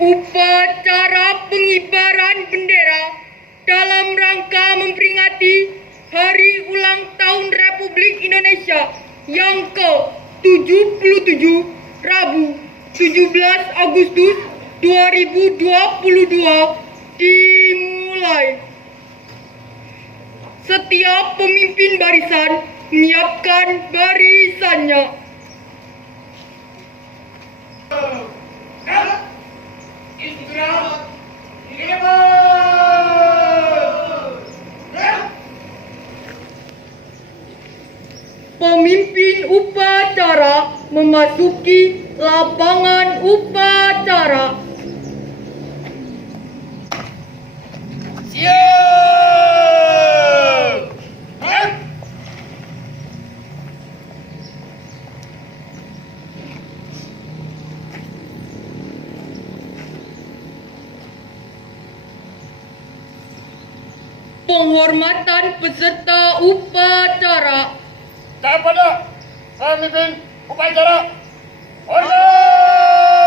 Upacara pengibaran bendera dalam rangka memperingati Hari Ulang Tahun Republik Indonesia yang ke-77 Rabu 17 Agustus 2022 dimulai. Setiap pemimpin barisan menyiapkan barisannya. Pemimpin upacara memasuki lapangan upacara. Siap! Penghormatan peserta upacara. Kepada pemimpin upacara, hormat!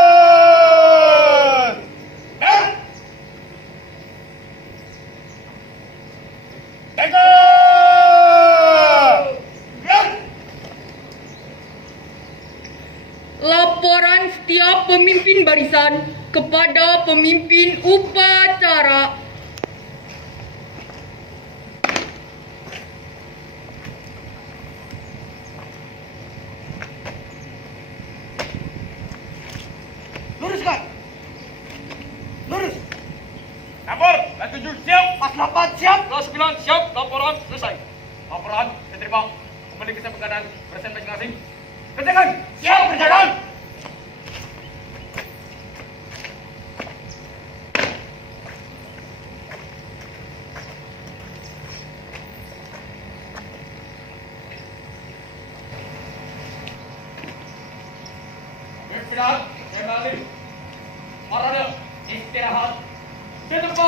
Laporan setiap pemimpin barisan kepada pemimpin upacara. Luruskan! Lurus! Lapor, 7 siap! 48 siap! 9 siap! Laporan selesai. Laporan diterima. Kembali ke keadaan presiden masing-masing. Kerjakan! Siap kerjakan! Istirahat, kembali. Parade, istirahat. Ke depan.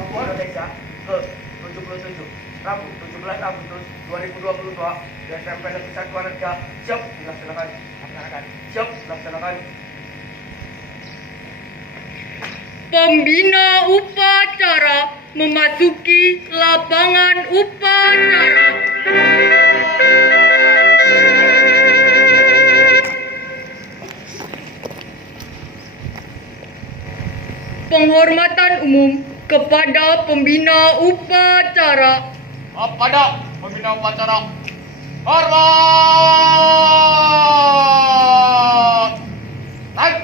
Nomor Indonesia ke-77 Rabu 17 Agustus 2022 di SMP Negeri 1 Warga. Siap dilaksanakan. Siap dilaksanakan. Pembina upacara memasuki lapangan upacara. Penghormatan umum kepada pembina upacara. Kepada pembina upacara, hormat! Naik!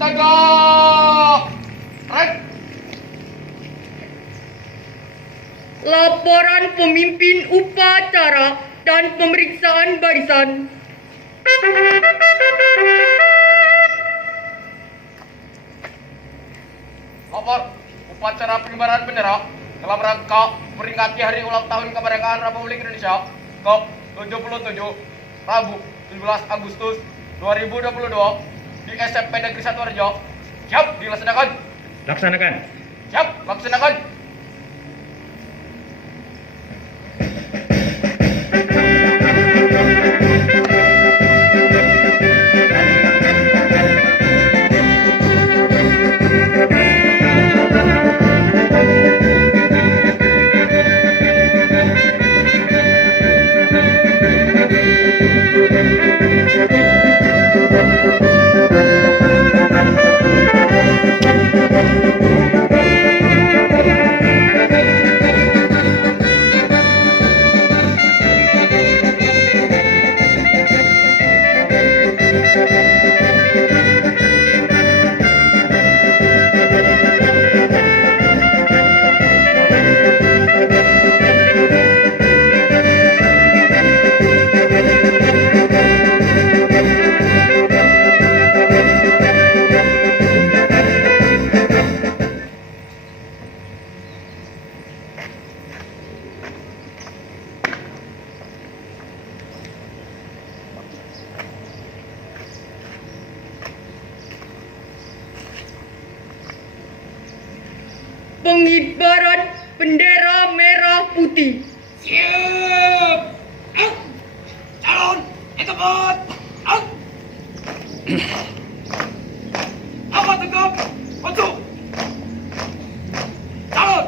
Tegak! Naik! Laporan pemimpin upacara dan pemeriksaan barisan. Lapor upacara pengibaran bendera dalam rangka memperingati Hari Ulang Tahun Kemerdekaan Republik Indonesia ke-77 Rabu 17 Agustus 2022 di SMP Negeri 1 Warjo. Siap dilaksanakan. Laksanakan. Siap laksanakan. pengibaran bendera merah putih. Siap. Calon ekspor. Apa tegap? Maju. Calon.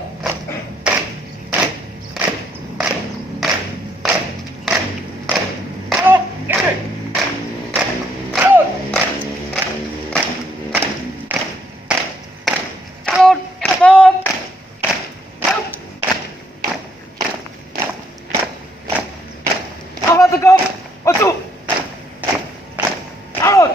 Calon kiri. Calon. Calon ekspor. Apa tegap? Maju. Calon.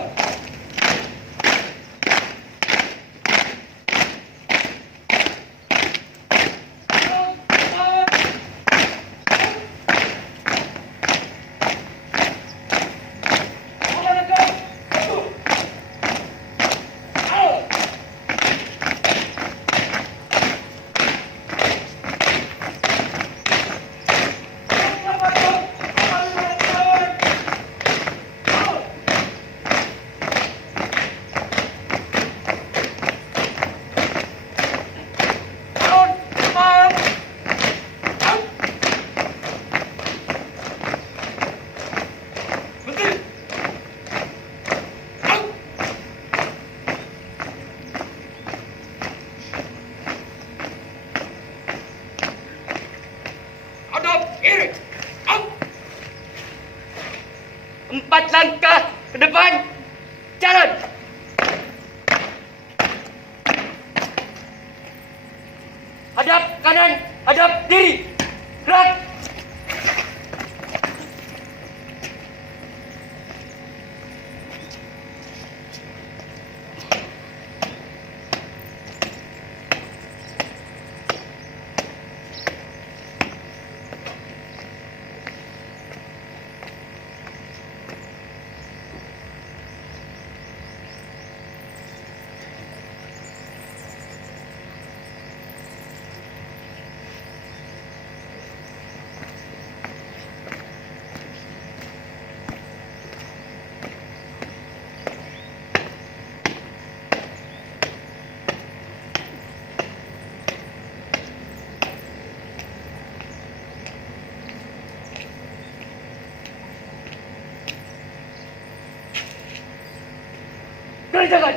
Empat langkah ke depan. Jalan. Hadap kanan, hadap kiri. Gerak. Kerjakan.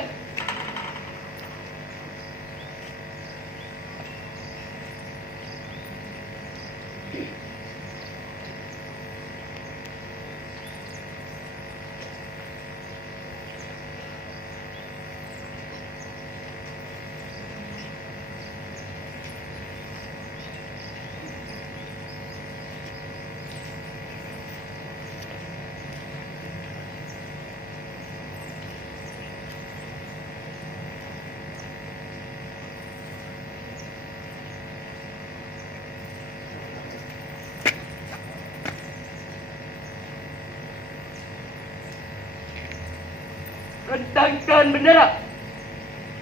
Rentangkan bendera.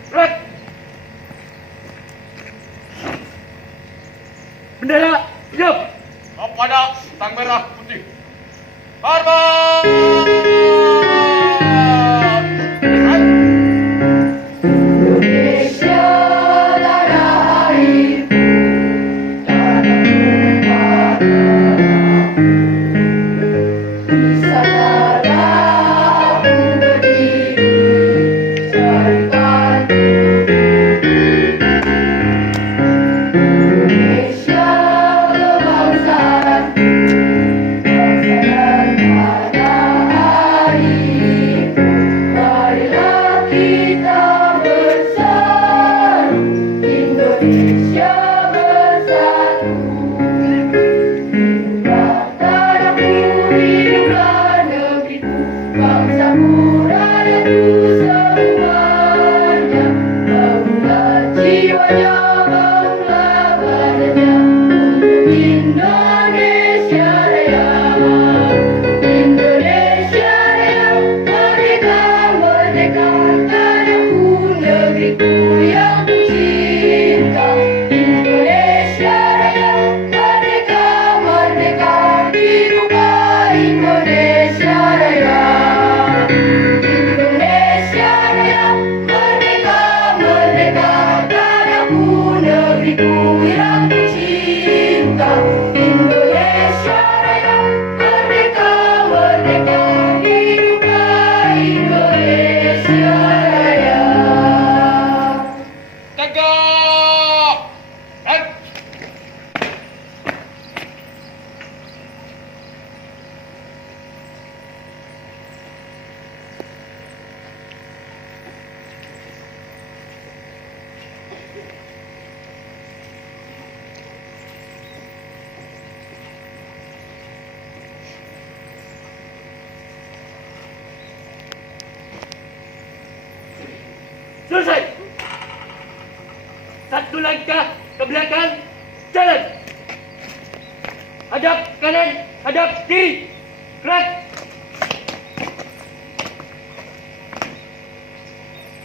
Gerak. Bendera siap. Kepada stang merah putih. Terbang. Satu langkah ke belakang, jalan. Hadap kanan, hadap kiri. Gerak.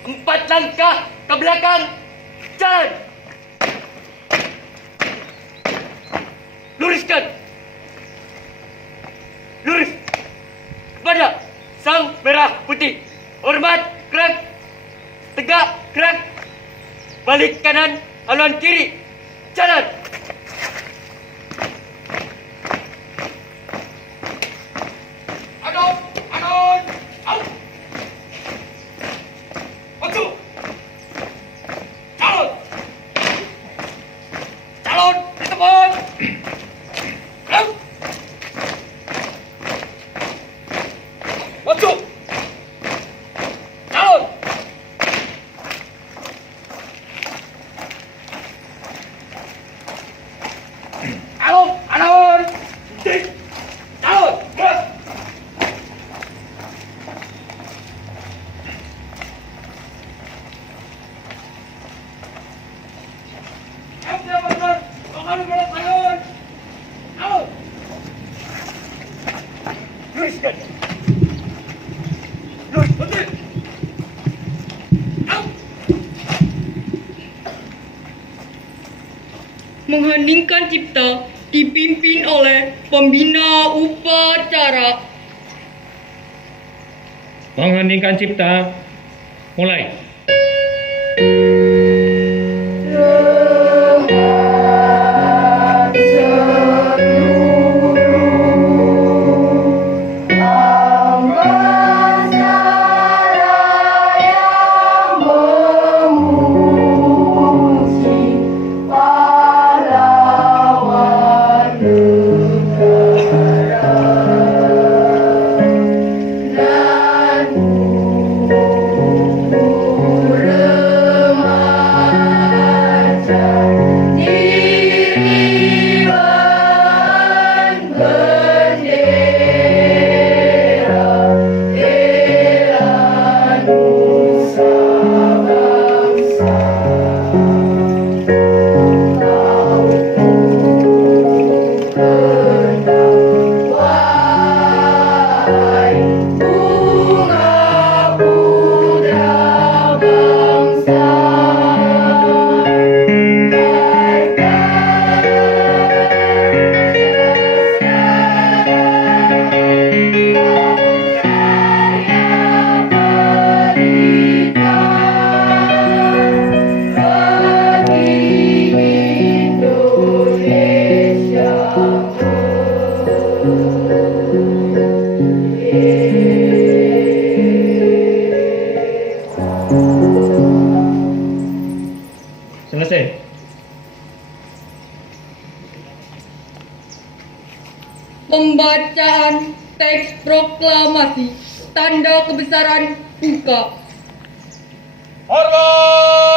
4 langkah ke belakang, jalan. Luruskan. Lurus. Kepada sang merah putih. Hormat, gerak. Tegak, gerak. Balik kanan, haluan kiri. Jalan. Adon, adon, au. Maju. Calon. Calon di depan. Au. Maju. Calon. Calon, adon. Dik. Calon. Gerak. Luruskan. Lurus, betul. Mengheningkan cipta dipimpin oleh pembina upacara. Mengheningkan cipta, mulai. Selesai. Pembacaan teks proklamasi tanda kebesaran buka. Hormat.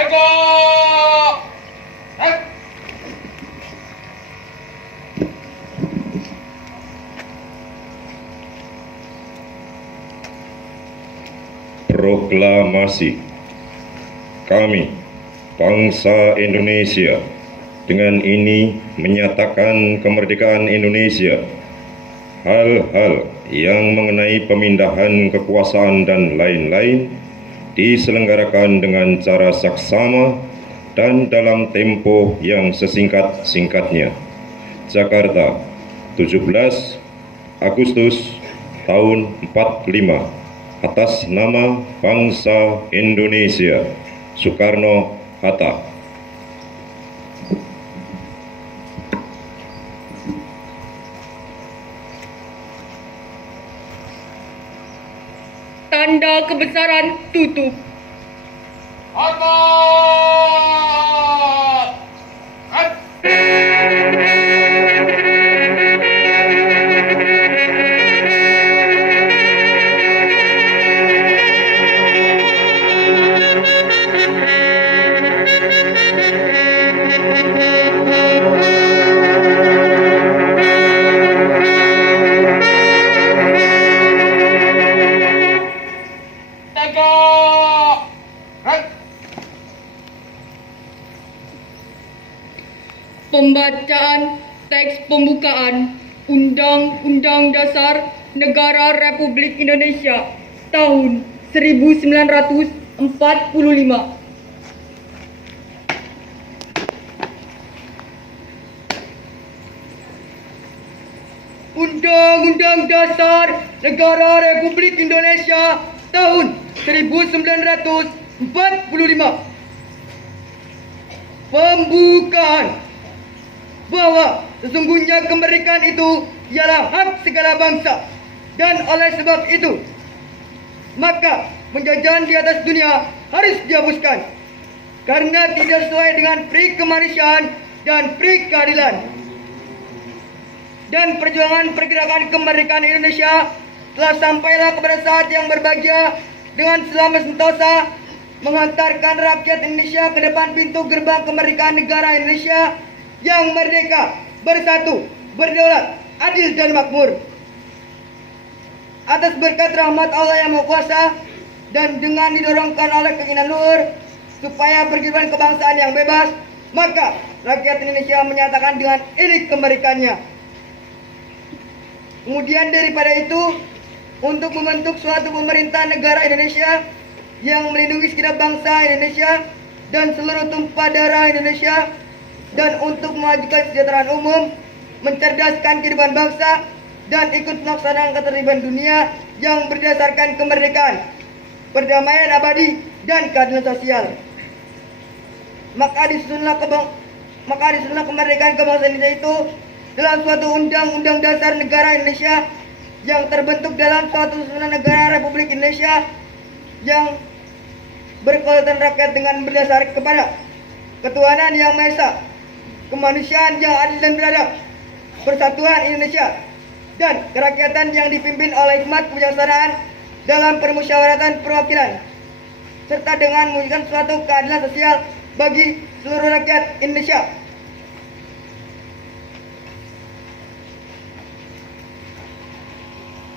Tengok. Proklamasi. Kami, bangsa Indonesia, dengan ini menyatakan kemerdekaan Indonesia. Hal-hal yang mengenai pemindahan kekuasaan dan lain-lain diselenggarakan dengan cara saksama dan dalam tempo yang sesingkat-singkatnya. Jakarta, 17 Agustus tahun 45. Atas nama bangsa Indonesia, Soekarno-Hatta. Tanda kebesaran tutup. Hormat. Pembacaan teks pembukaan Undang-Undang Dasar Negara Republik Indonesia tahun 1945. Undang-Undang Dasar Negara Republik Indonesia tahun 1945. Pembukaan bahwa sesungguhnya kemerdekaan itu ialah hak segala bangsa, dan oleh sebab itu maka penjajahan di atas dunia harus dihapuskan karena tidak sesuai dengan pri kemanusiaan dan pri keadilan. Dan perjuangan pergerakan kemerdekaan Indonesia telah sampailah kepada saat yang berbahagia dengan selamat sentosa menghantarkan rakyat Indonesia ke depan pintu gerbang kemerdekaan negara Indonesia yang merdeka, bersatu, berdaulat, adil dan makmur. Atas berkat rahmat Allah yang Maha Kuasa dan dengan didorongkan oleh keinginan luhur supaya berkehidupan kebangsaan yang bebas, maka rakyat Indonesia menyatakan dengan ini kemerdekaannya. Kemudian daripada itu, untuk membentuk suatu pemerintah negara Indonesia yang melindungi segenap bangsa Indonesia dan seluruh tumpah darah Indonesia, dan untuk memajukan kesejahteraan umum, mencerdaskan kehidupan bangsa, dan ikut melaksanakan ketertiban dunia yang berdasarkan kemerdekaan, perdamaian abadi, dan keadilan sosial. Maka disusunlah kemerdekaan kebangsaan Indonesia itu dalam suatu undang-undang dasar negara Indonesia yang terbentuk dalam suatu susunan negara Republik Indonesia yang berkedaulatan rakyat dengan berdasar kepada ketuhanan yang Maha Esa, kemanusiaan yang adil dan beradab, persatuan Indonesia, dan kerakyatan yang dipimpin oleh hikmat kebijaksanaan dalam permusyawaratan perwakilan, serta dengan mewujudkan suatu keadilan sosial bagi seluruh rakyat Indonesia.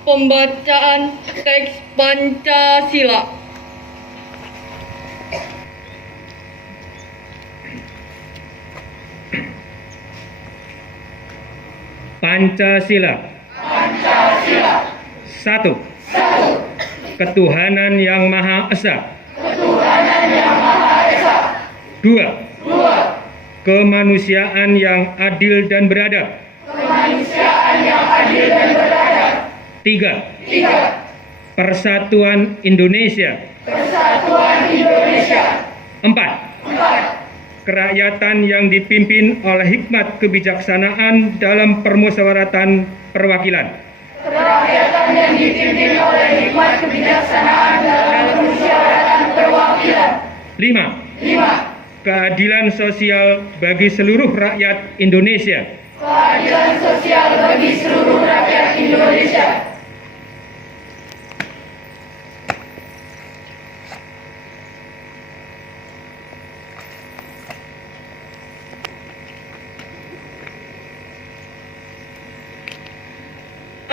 Pembacaan teks Pancasila. Pancasila. 1. Ketuhanan yang Maha Esa. 2. Kemanusiaan yang adil dan beradab. 3. Persatuan Indonesia. 4. Kerakyatan yang dipimpin oleh hikmat kebijaksanaan dalam permusyawaratan perwakilan. 5. Keadilan sosial bagi seluruh rakyat Indonesia.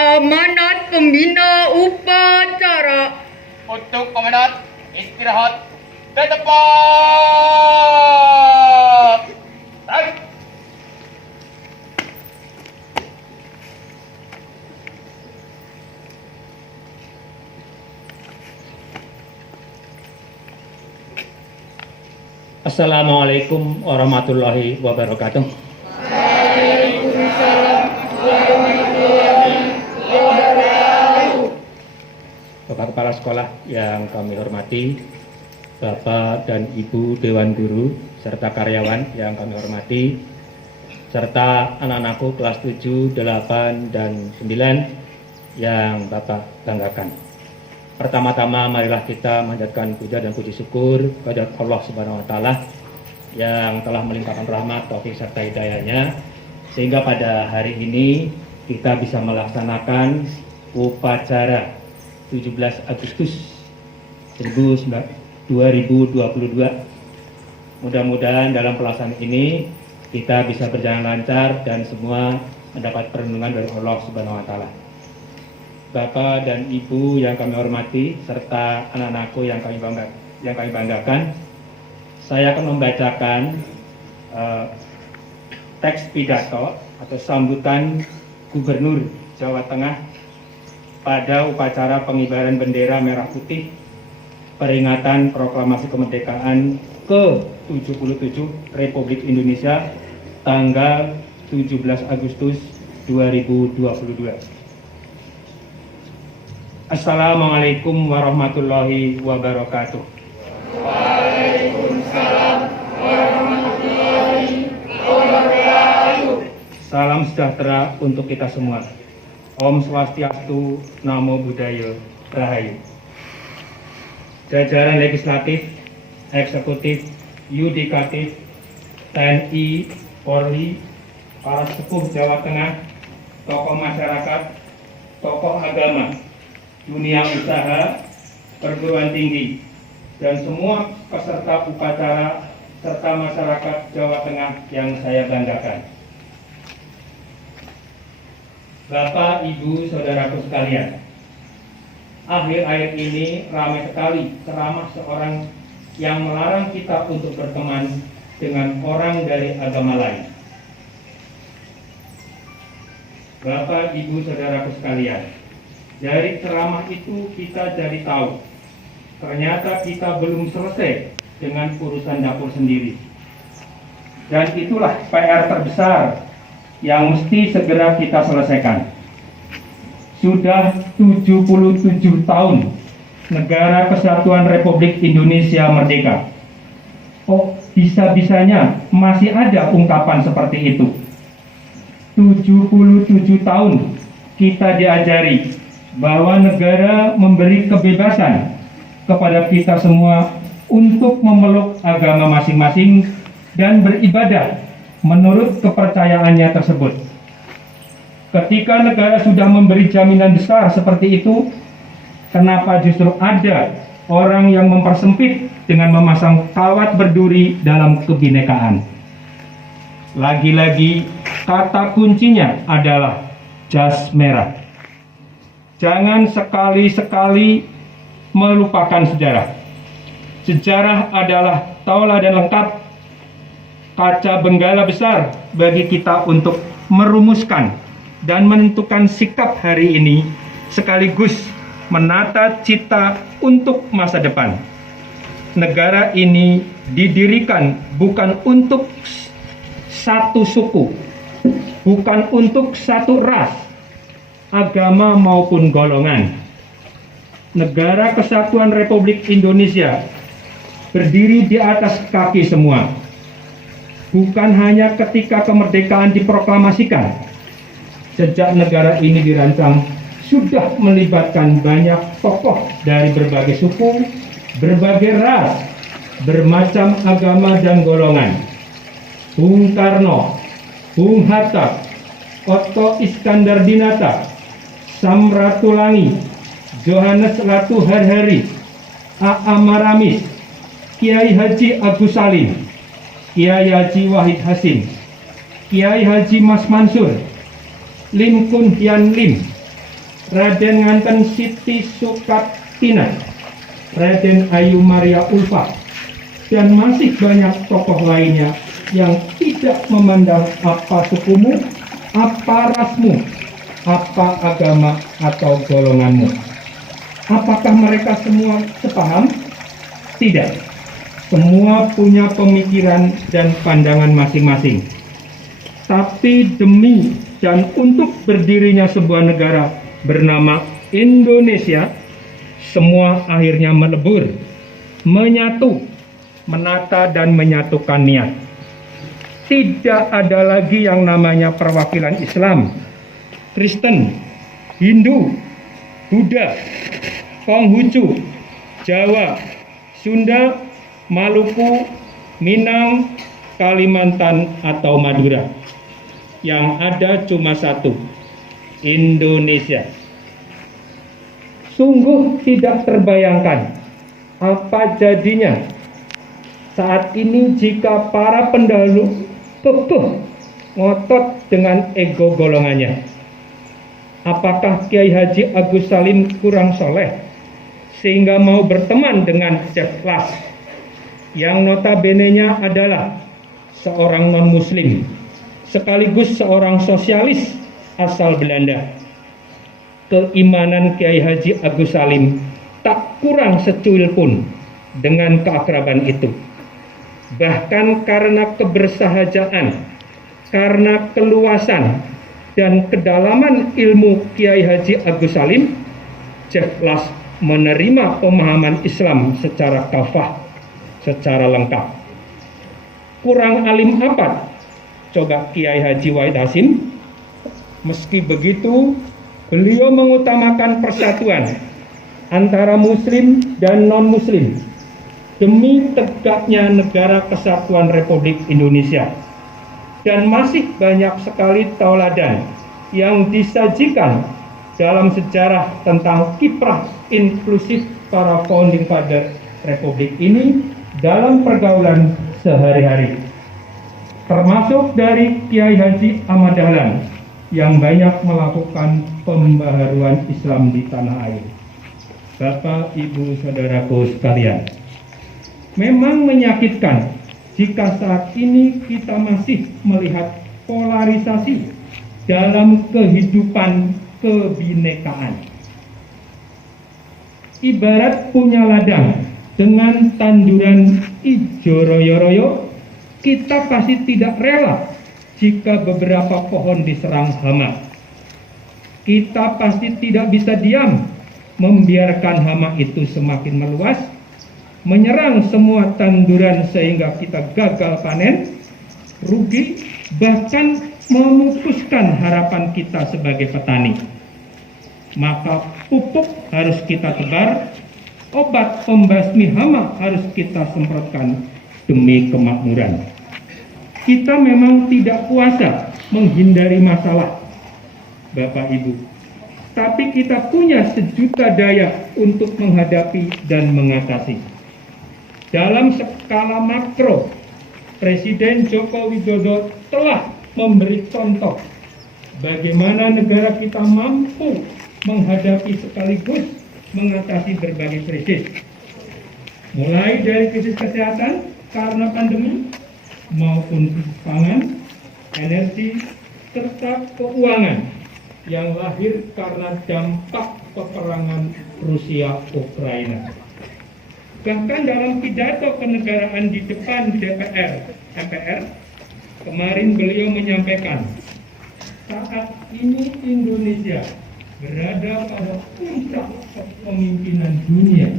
Amanat Pembina Upacara. Untuk komandan istirahat ke tempat. Baik. Assalamualaikum warahmatullahi wabarakatuh. Bapak Kepala Sekolah yang kami hormati, Bapak dan Ibu Dewan Guru, serta karyawan yang kami hormati, serta anak-anakku kelas 7, 8, dan 9 yang Bapak banggakan. Pertama-tama marilah kita menjadikan puja dan puji syukur kepada Allah Subhanahu wa taala yang telah melimpahkan rahmat, taufik serta hidayahnya sehingga pada hari ini kita bisa melaksanakan upacara 17 Agustus 2022. Mudah-mudahan dalam pelaksanaan ini kita bisa berjalan lancar dan semua mendapat perlindungan dari Allah Subhanahu wa taala. Bapak dan Ibu yang kami hormati serta anak-anakku yang kami banggakan, saya akan membacakan teks pidato atau sambutan Gubernur Jawa Tengah pada upacara pengibaran bendera merah putih peringatan proklamasi kemerdekaan ke-77 Republik Indonesia tanggal 17 Agustus 2022. Assalamualaikum warahmatullahi wabarakatuh. Salam sejahtera untuk kita semua. Om Swastiastu, Namo Buddhaya, Rahayu. Jajaran legislatif, eksekutif, yudikatif, TNI, Polri, para sepuh Jawa Tengah, tokoh masyarakat, tokoh agama, dunia usaha, perguruan tinggi, dan semua peserta upacara serta masyarakat Jawa Tengah yang saya banggakan. Bapak, Ibu, Saudaraku sekalian, akhir-akhir ini ramai sekali ceramah seorang yang melarang kita untuk berteman dengan orang dari agama lain. Bapak, Ibu, Saudaraku sekalian, dari ceramah itu kita jadi tahu, ternyata kita belum selesai dengan urusan dapur sendiri. Dan itulah PR terbesar yang mesti segera kita selesaikan. Sudah 77 tahun Negara Kesatuan Republik Indonesia merdeka. Oh, bisa-bisanya masih ada ungkapan seperti itu. 77 tahun kita diajari bahwa negara memberi kebebasan kepada kita semua untuk memeluk agama masing-masing dan beribadah menurut kepercayaannya tersebut. Ketika negara sudah memberi jaminan besar seperti itu, kenapa justru ada orang yang mempersempit dengan memasang kawat berduri dalam kebinekaan? Lagi-lagi kata kuncinya adalah jas merah. Jangan sekali-sekali melupakan sejarah. Sejarah adalah tauladan lengkap, kaca benggala besar bagi kita untuk merumuskan dan menentukan sikap hari ini, sekaligus menata cita untuk masa depan. Negara ini didirikan bukan untuk satu suku, bukan untuk satu ras, agama maupun golongan. Negara Kesatuan Republik Indonesia berdiri di atas kaki semua. Bukan hanya ketika kemerdekaan diproklamasikan. Sejak negara ini dirancang, sudah melibatkan banyak tokoh dari berbagai suku, berbagai ras, bermacam agama dan golongan. Bung Karno, Bung Hatta, Otto Iskandar-Dinata, Samratulangi, Johannes Latu Harhari, A.A. Maramis, Kiai Haji Agus Salim, Kiai Haji Wahid Hasim, Kiai Haji Mas Mansur, Lim Kun Hian Lim, Raden Nganten Siti Sukatina, Raden Ayu Maria Ulfa, dan masih banyak tokoh lainnya yang tidak memandang apa sukumu, apa rasmu, apa agama atau golonganmu. Apakah mereka semua sepaham? Tidak. Semua punya pemikiran dan pandangan masing-masing. Tapi demi dan untuk berdirinya sebuah negara bernama Indonesia, semua akhirnya melebur, menyatu, menata dan menyatukan niat. Tidak ada lagi yang namanya perwakilan Islam, Kristen, Hindu, Buddha, Konghucu, Jawa, Sunda, Maluku, Minang, Kalimantan, atau Madura. Yang ada cuma satu, Indonesia. Sungguh tidak terbayangkan apa jadinya saat ini jika para pendahulu kekeh ngotot dengan ego golongannya. Apakah Kiai Haji Agus Salim kurang soleh sehingga mau berteman dengan Jeff Las yang notabene-nya adalah seorang non-muslim, sekaligus seorang sosialis asal Belanda. Keimanan Kiai Haji Agus Salim tak kurang secuil pun dengan keakraban itu. Bahkan karena kebersahajaan, karena keluasan dan kedalaman ilmu Kiai Haji Agus Salim, jelas menerima pemahaman Islam secara kafah, secara lengkap. Kurang alim apa? Coba Kiai Haji Wahid Hasim. Meski begitu, beliau mengutamakan persatuan antara Muslim dan non-Muslim demi tegaknya negara kesatuan Republik Indonesia. Dan masih banyak sekali tauladan yang disajikan dalam sejarah tentang kiprah inklusif para founding father Republik ini dalam pergaulan sehari-hari. Termasuk dari Kiai Haji Ahmad Dahlan yang banyak melakukan pembaharuan Islam di tanah air. Bapak, Ibu, Saudaraku sekalian, memang menyakitkan jika saat ini kita masih melihat polarisasi dalam kehidupan kebinekaan. Ibarat punya ladang dengan tanduran ijo royo-royo, kita pasti tidak rela jika beberapa pohon diserang hama. Kita pasti tidak bisa diam membiarkan hama itu semakin meluas, menyerang semua tanduran sehingga kita gagal panen, rugi, bahkan memutuskan harapan kita sebagai petani. Maka pupuk harus kita tebar, obat pembasmi hama harus kita semprotkan demi kemakmuran. Kita memang tidak kuasa menghindari masalah, Bapak Ibu, tapi kita punya sejuta daya untuk menghadapi dan mengatasi. Dalam skala makro, Presiden Joko Widodo telah memberi contoh bagaimana negara kita mampu menghadapi sekaligus mengatasi berbagai krisis. Mulai dari krisis kesehatan karena pandemi, maupun krisis pangan, energi, serta keuangan yang lahir karena dampak peperangan Rusia-Ukraina. Bahkan dalam pidato kenegaraan di depan MPR, kemarin beliau menyampaikan, saat ini Indonesia berada pada puncak kepemimpinan dunia,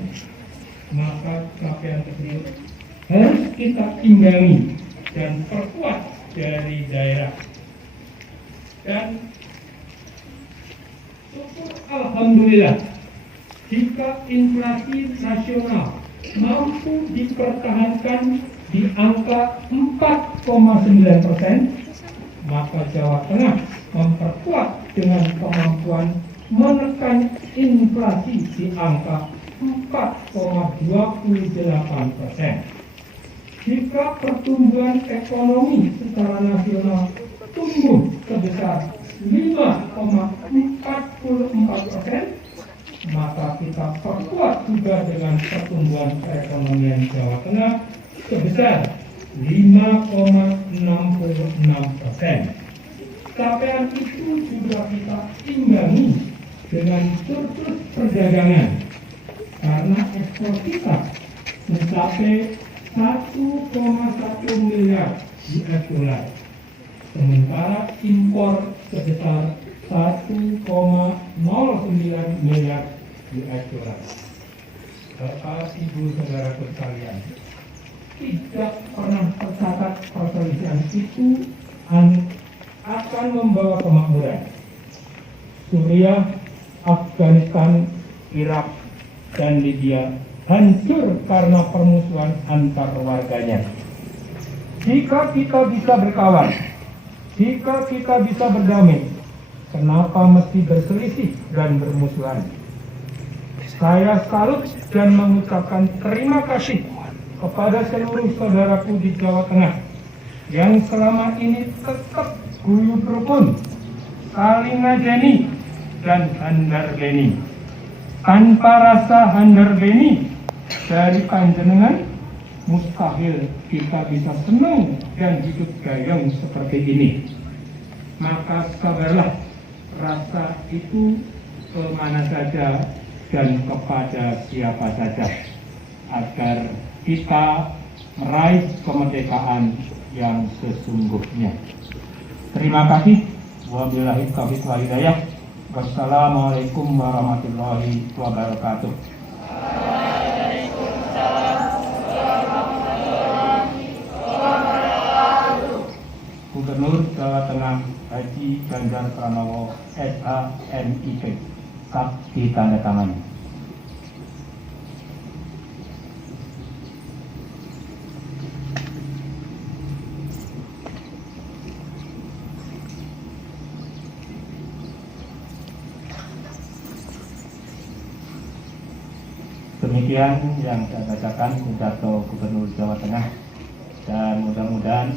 maka capaian tersebut harus kita imbangi dan perkuat dari daerah. Dan syukur alhamdulillah jika inflasi nasional mampu dipertahankan di angka 4,9%, maka Jawa Tengah memperkuat dengan kemampuan menekan inflasi di angka 4,28%. Jika pertumbuhan ekonomi secara nasional tumbuh sebesar 5,44%, maka kita perkuat juga dengan pertumbuhan perekonomian Jawa Tengah sebesar 5,66%. Capaian itu juga kita imbangi dengan surplus perdagangan karena ekspor kita mencapai 1,1 miliar US dollar, sementara impor sebesar 1,09 miliar US dollar. Bapak, Ibu, Saudaraku sekalian, tidak pernah tercatat perselisihan itu akan membawa kemakmuran. Suriah, Afghanistan, Irak, dan Libya hancur karena permusuhan antar warganya. Jika kita bisa berkawan, jika kita bisa berdamai, kenapa mesti berselisih dan bermusuhan? Saya salut dan mengucapkan terima kasih kepada seluruh saudaraku di Jawa Tengah yang selama ini tetap guyup rukun, saling ngajeni dan handar beni. Tanpa rasa handar beni dari panjenengan, mustahil kita bisa senang dan hidup gayeng seperti ini. maka sabarlah rasa itu kemana saja dan kepada siapa saja, agar kita meraih kemerdekaan yang sesungguhnya. Terima kasih. Wabillahi taufiq wal hidayah. Wassalamualaikum warahmatullahi wabarakatuh. Gubernur Jawa Tengah Haji Ganjar Pranowo SHMIP. Kap ditandatangani. Demikian yang saya bacakan pidato Gubernur Jawa Tengah, dan mudah-mudahan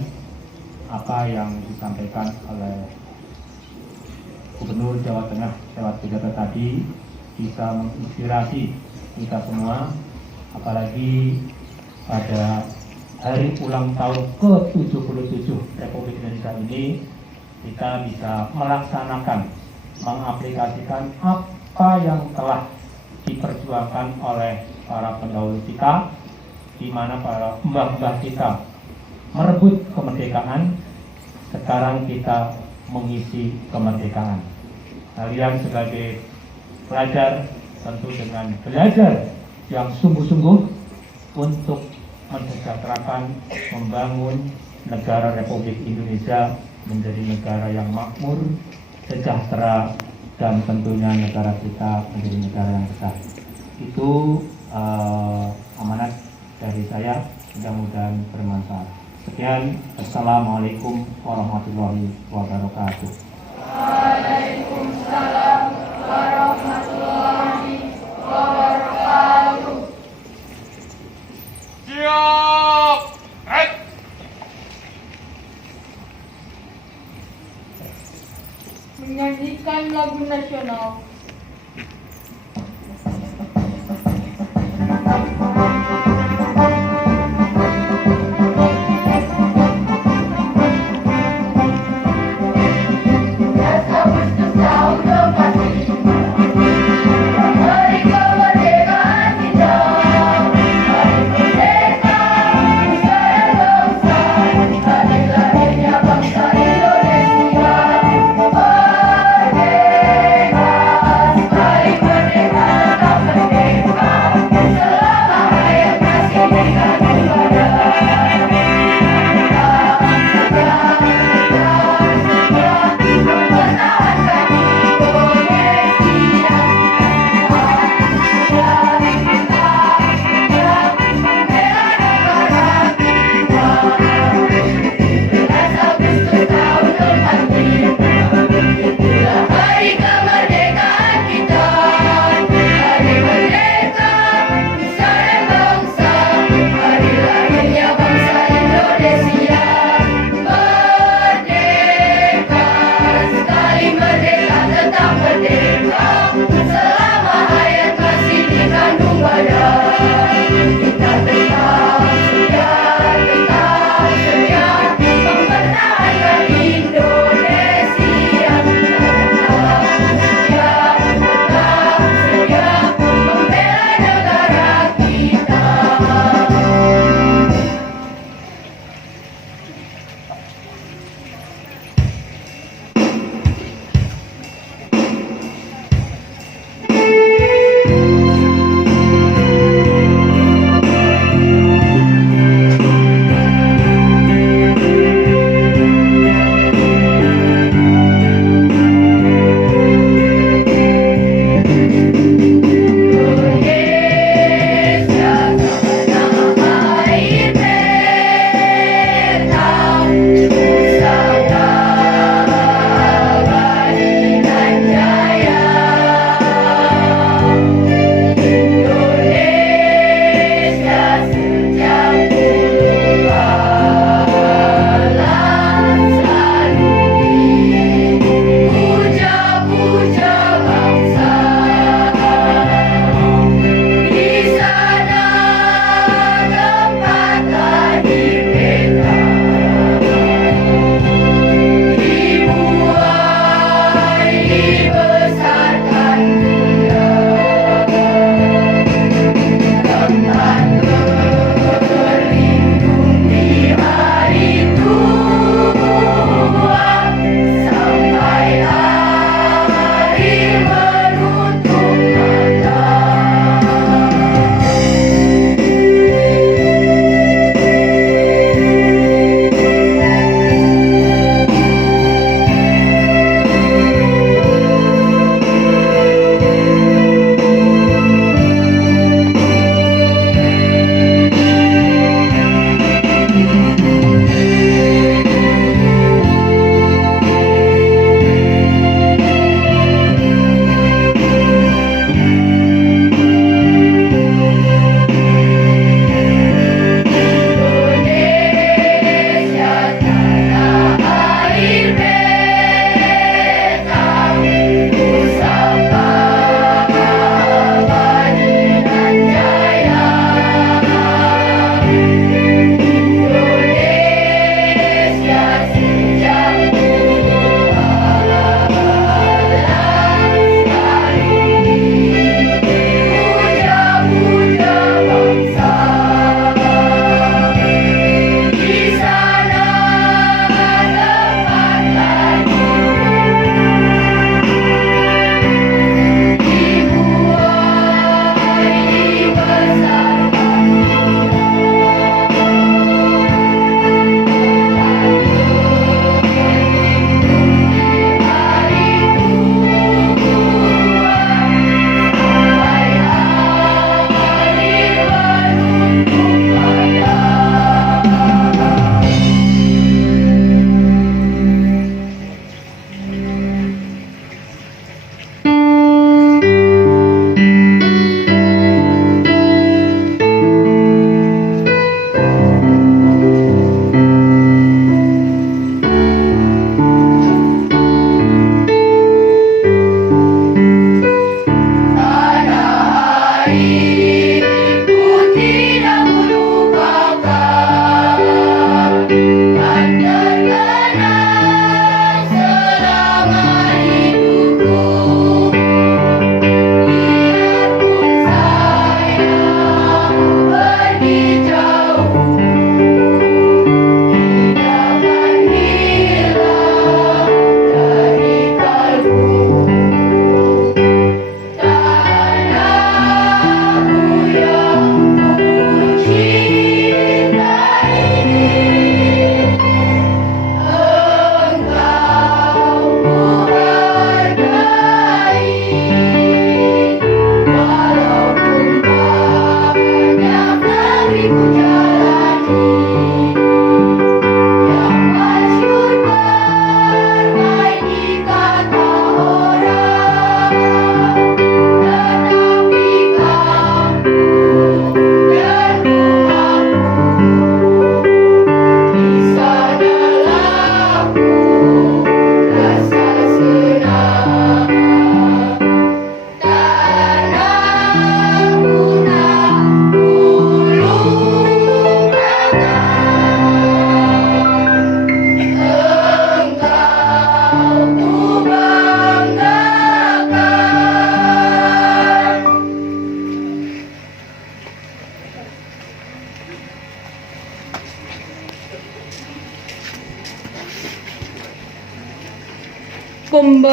apa yang disampaikan oleh Gubernur Jawa Tengah lewat pidato tadi bisa menginspirasi kita semua, apalagi pada hari ulang tahun ke-77 Republik Indonesia ini kita bisa melaksanakan, mengaplikasikan apa yang telah diperjuangkan oleh para pendahulu kita, di mana para mbah-mbah kita merebut kemerdekaan. Sekarang kita mengisi kemerdekaan. Kalian sebagai pelajar tentu dengan belajar yang sungguh-sungguh untuk mensejahterakan, membangun negara Republik Indonesia menjadi negara yang makmur, sejahtera, dan tentunya negara kita menjadi negara yang besar. Itu amanat dari saya, mudah-mudahan bermanfaat. Sekian, Assalamualaikum warahmatullahi wabarakatuh. Waalaikumsalam warahmatullahi wabarakatuh. Siap. Menyanyikan lagu nasional. Bangsa Indonesia merdeka.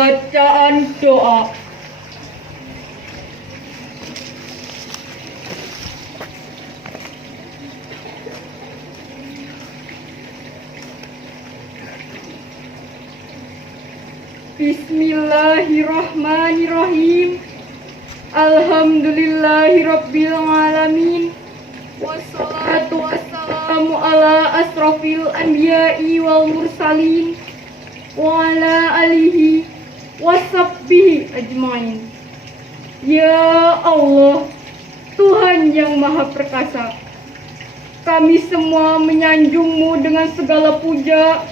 Bacaan doa. Bismillahirrahmanirrahim. Alhamdulillahirabbil alamin. Wassalatu wassalamu ala asrofil anbiya'i wal mursalin wa ala alihi washabbihi ajmain. Ya Allah, Tuhan yang Maha Perkasa, kami semua menyanjung-Mu dengan segala puja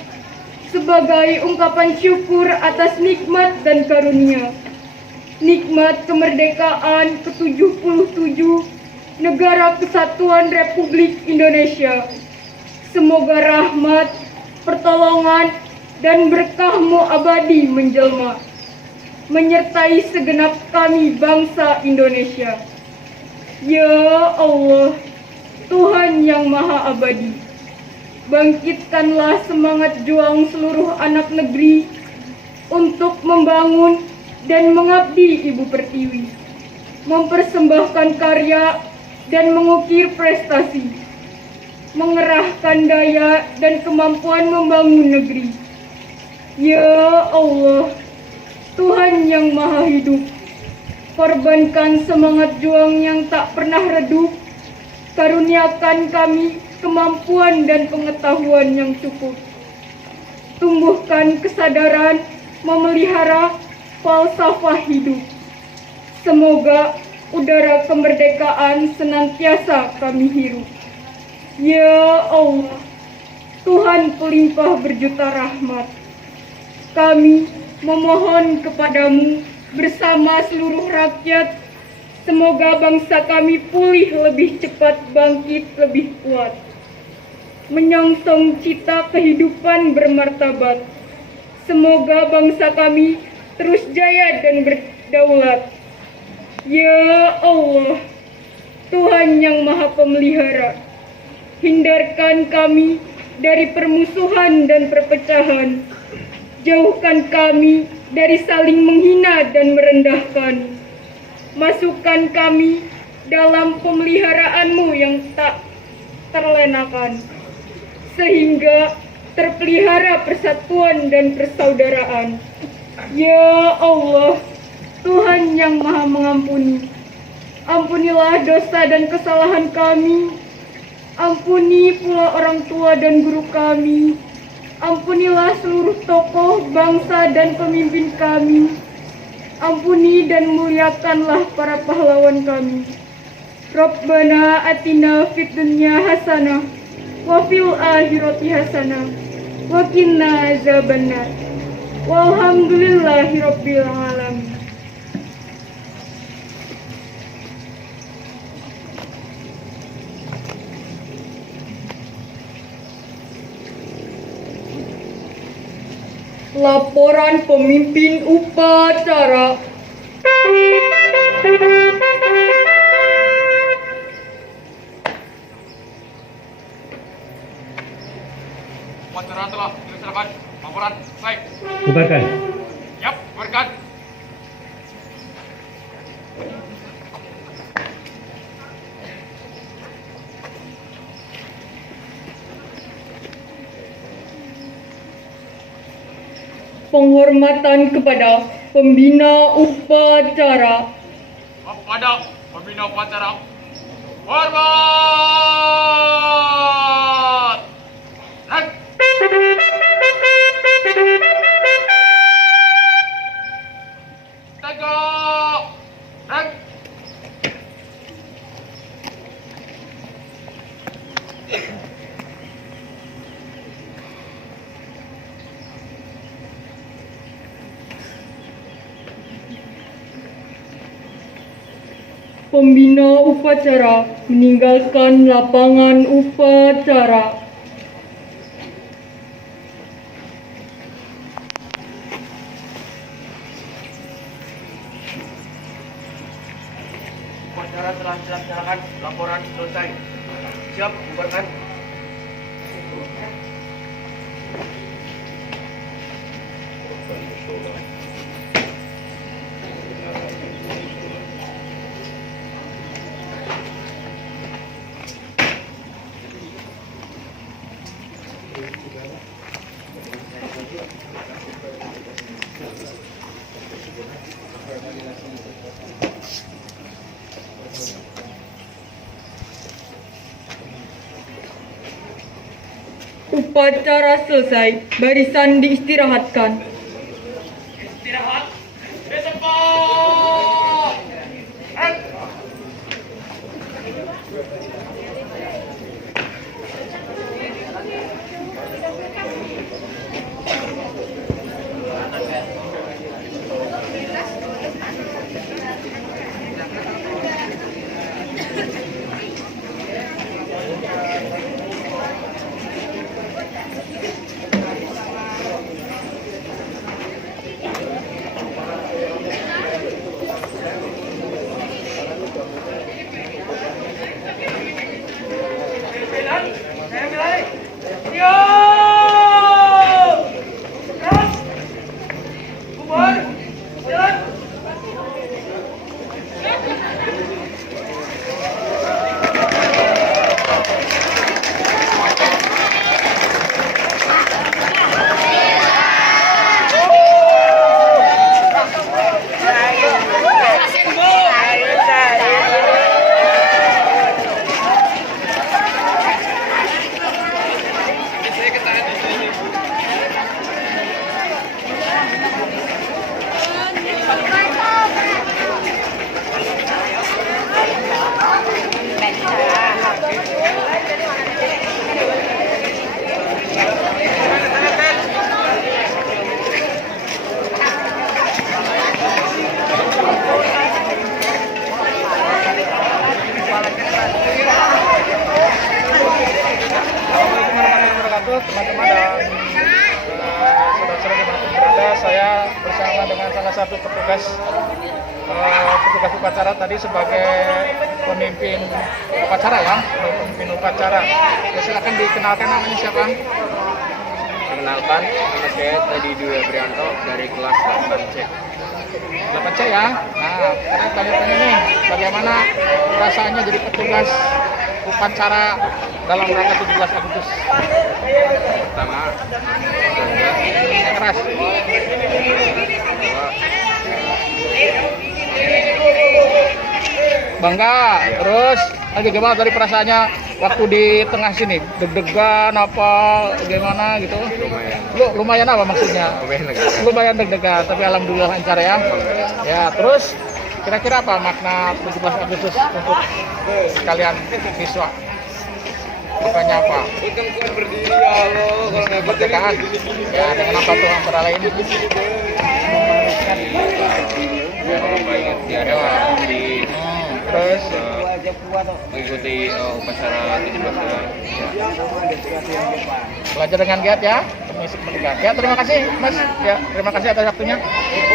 sebagai ungkapan syukur atas nikmat dan karunia. Nikmat kemerdekaan ke-77 Negara Kesatuan Republik Indonesia. Semoga rahmat, pertolongan, dan berkah-Mu abadi menjelma, menyertai segenap kami bangsa Indonesia. Ya Allah, Tuhan yang Maha Abadi, bangkitkanlah semangat juang seluruh anak negeri untuk membangun dan mengabdi Ibu Pertiwi, mempersembahkan karya dan mengukir prestasi, mengerahkan daya dan kemampuan membangun negeri. Ya Allah, Tuhan yang Maha Hidup, korbankan semangat juang yang tak pernah redup, karuniakan kami kemampuan dan pengetahuan yang cukup. Tumbuhkan kesadaran memelihara falsafah hidup. Semoga udara kemerdekaan senantiasa kami hirup. Ya Allah, Tuhan pelimpah berjuta rahmat, kami memohon kepadamu bersama seluruh rakyat, semoga bangsa kami pulih lebih cepat, bangkit lebih kuat, menyongsong cita kehidupan bermartabat. Semoga bangsa kami terus jaya dan berdaulat. Ya Allah, Tuhan yang Maha Pemelihara, hindarkan kami dari permusuhan dan perpecahan. Jauhkan kami dari saling menghina dan merendahkan. Masukkan kami dalam pemeliharaan-Mu yang tak terlenakan, sehingga terpelihara persatuan dan persaudaraan. Ya Allah, Tuhan yang Maha Mengampuni, ampunilah dosa dan kesalahan kami. Ampuni pula orang tua dan guru kami. Ampunilah seluruh tokoh bangsa dan pemimpin kami. Ampuni dan muliakanlah para pahlawan kami. Rabbana atina fid dunya hasanah wa fil akhirati hasanah wa qina azabannar. Walhamdulillahirabbil alamin. Laporan pemimpin upacara. Upacara telah dilaksanakan. Laporan baik. Bubarkan. Yap, bubarkan. Penghormatan kepada pembina upacara. Kepada pembina upacara, hormat. Rek. Tegak. Rek. Pembina upacara meninggalkan lapangan upacara. Upacara telah dilaksanakan. Laporan selesai. Siap, bubarkan. upacara selesai, barisan diistirahatkan. Istirahat. Besok. Teman-teman dan saudara-saudara dimanapun berada, saya bersama dengan salah satu petugas upacara tadi sebagai pemimpin upacara ya, pemimpin upacara. Ya, silakan dikenalkan namanya siapa? Perkenalkan, nama saya Teddy Dwi Aprianto dari kelas 8C. 8C ya. Nah, karena tanya-tanya nih, bagaimana rasanya jadi petugas upacara dalam rangka 17 Agustus? Pertama, Keras. Bangga. Terus lagi gimana tadi perasaannya waktu di tengah sini? Deg-degan apa gimana gitu? Lumayan apa maksudnya? Lumayan deg-degan, tapi alhamdulillah lancar ya. Ya, terus kira-kira apa makna 17 Agustus untuk kalian siswa? Makanya apa? Kemerdekaan. Ya, dengan apa tuh antara lain? baik tiada di Terus mengikuti upacara 17 belajar dengan giat ya, mengisi kemerdekaan. Ya, terima kasih Mas. Ya, terima kasih atas waktunya.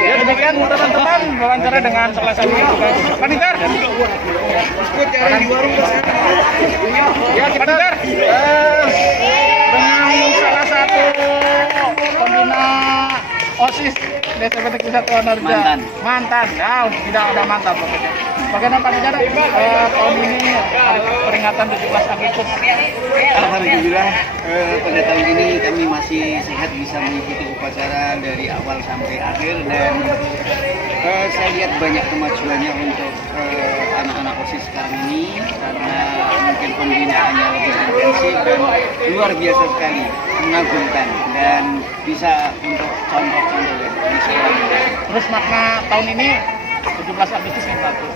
Ya, demikian teman-teman wawancara dengan salah satu petugas Panitar. Ya, Panitar. Dengan salah satu pembina OSIS SMP Negeri 1 Onarja. Mantan. Ya, tidak ada mantan pokoknya. Bagaimana Pak Bicara tahun ini hari peringatan 17 Agustus? Alhamdulillah pada tahun ini kami masih sehat bisa mengikuti upacara dari awal sampai akhir dan saya lihat banyak kemajuannya untuk anak-anak OSIS sekarang ini karena mungkin pembinaannya lebih intensif dan luar biasa sekali, mengagumkan dan bisa untuk contoh-contoh di sekolah. Terus makna tahun ini 17 Agustus yang bagus.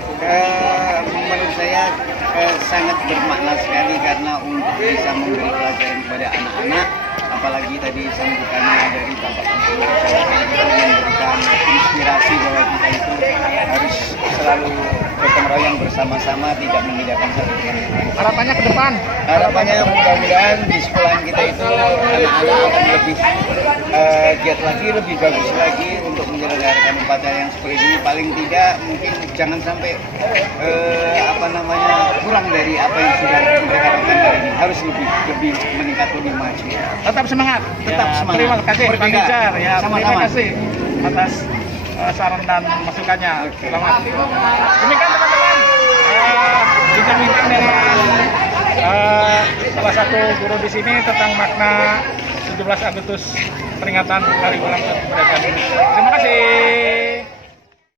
Menurut saya sangat bermakna sekali karena untuk bisa memberi pelajaran kepada anak-anak, apalagi tadi sambutannya dari Bapak Presiden memberikan inspirasi bahwa kita itu harus selalu gotong royong bersama-sama, tidak membedakan satu dengan yang lain. Harapannya ke depan? Harapannya mudah-mudahan di sekolah kita itu anak-anak akan lebih giat lagi, lebih bagus lagi untuk menyelenggarakan upacara yang seperti ini. Paling tidak mungkin jangan sampai kurang dari apa yang sudah mereka lakukan hari ini. Harus lebih meningkat, lebih maju. Tetap semangat. Tetap semangat. Terima kasih Pak Merdeka. Bicar. Ya, terima Sama-sama. kasih atas saran dan masukannya. Selamat. Demikian teman-teman. Bincang-bincang dengan salah satu guru di sini tentang makna 17 Agustus peringatan Hari Ulang Tahun Kemerdekaan Indonesia. Terima kasih.